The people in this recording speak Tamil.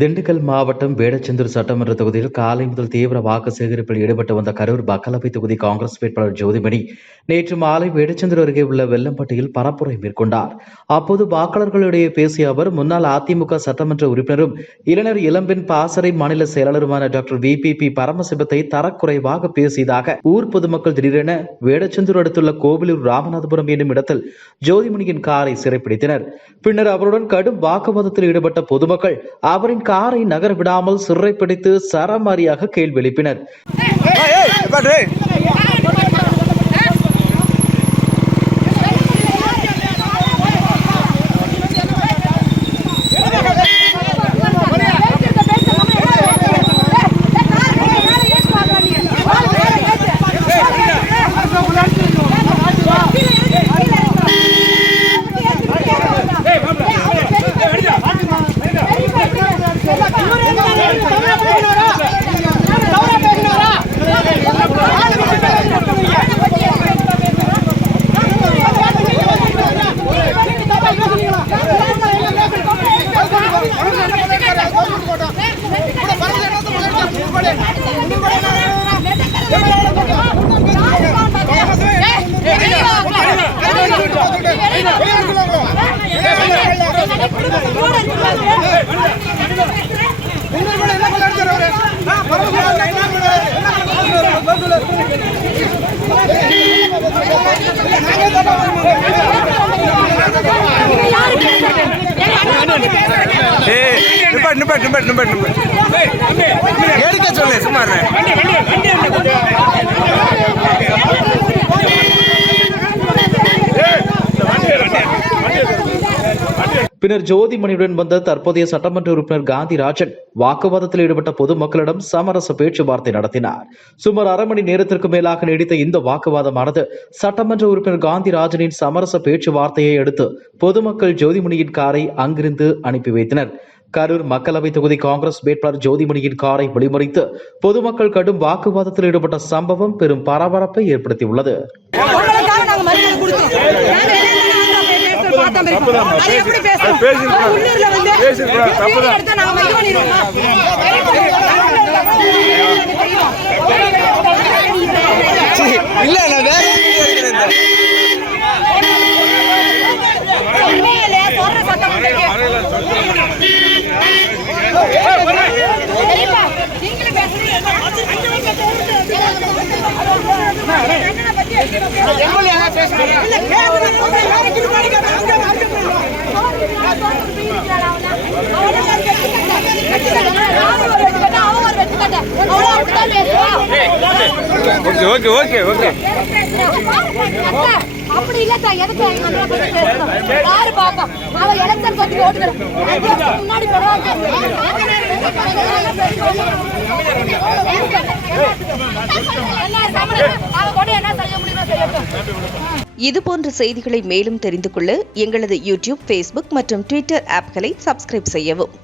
திண்டுக்கல் மாவட்டம் வேடச்சந்தூர் சட்டமன்ற தொகுதியில் காலை முதல் தீவிர வாக்கு சேகரிப்பில் ஈடுபட்டு வந்த கரூர் மக்களவை தொகுதி காங்கிரஸ் வேட்பாளர் ஜோதிமணி நேற்று மாலை வேடச்சந்தூர் அருகே உள்ள வெள்ளம்பட்டியில் பரப்புரை மேற்கொண்டார். அப்போது வாக்காளர்களிடையே பேசிய அவர், முன்னாள் அதிமுக சட்டமன்ற உறுப்பினரும் இளைஞர் இளம்பெண் பாசறை மாநில செயலாளருமான டாக்டர் VPP பரமசிவத்தை தரக்குறைவாக பேசியதாக ஊர் பொதுமக்கள் திடீரென வேடச்சந்தூர் அடுத்துள்ள கோவிலூர் ராமநாதபுரம் என்னும் இடத்தில் ஜோதிமணியின் காரை சிறைப்பிடித்தனர். பின்னர் அவருடன் கடும் வாக்குவாதத்தில் ஈடுபட்ட பொதுமக்கள் அவரின் காரை நகர விடாமல் சிறைப்பிடித்து சரமாரியாக கேள்வி எழுப்பினர். பின்னர் ஜோதிமணியுடன் வந்த தற்போதைய சட்டமன்ற உறுப்பினர் காந்திராஜன் வாக்குவாதத்தில் ஈடுபட்ட பொதுமக்களிடம் சமரச பேச்சுவார்த்தை நடத்தினார். சுமார் அரை மணி நேரத்திற்கு மேலாக நீடித்த இந்த வாக்குவாதமானது சட்டமன்ற உறுப்பினர் காந்திராஜனின் சமரச பேச்சுவார்த்தையை அடுத்து பொதுமக்கள் ஜோதிமணியின் காரை அங்கிருந்து அனுப்பி வைத்தனர். கரூர் மக்களவை தொகுதி காங்கிரஸ் வேட்பாளர் ஜோதிமணியின் காரை வழிமறித்து பொதுமக்கள் கடும் வாக்குவாதத்தில் ஈடுபட்ட சம்பவம் பெரும் பரபரப்பை ஏற்படுத்தியுள்ளது. அப்படி இல்ல எதுக்கு யாரு பாக்க அவ எலெக்ஷன் பத்தி ஓட்டுறோம் முன்னாடி போடுவாங்க. இதுபோன்ற செய்திகளை மேலும் தெரிந்து கொள்ள எங்களது யூடியூப், Facebook மற்றும் Twitter ஆப்களை சப்ஸ்கிரைப் செய்யவும்.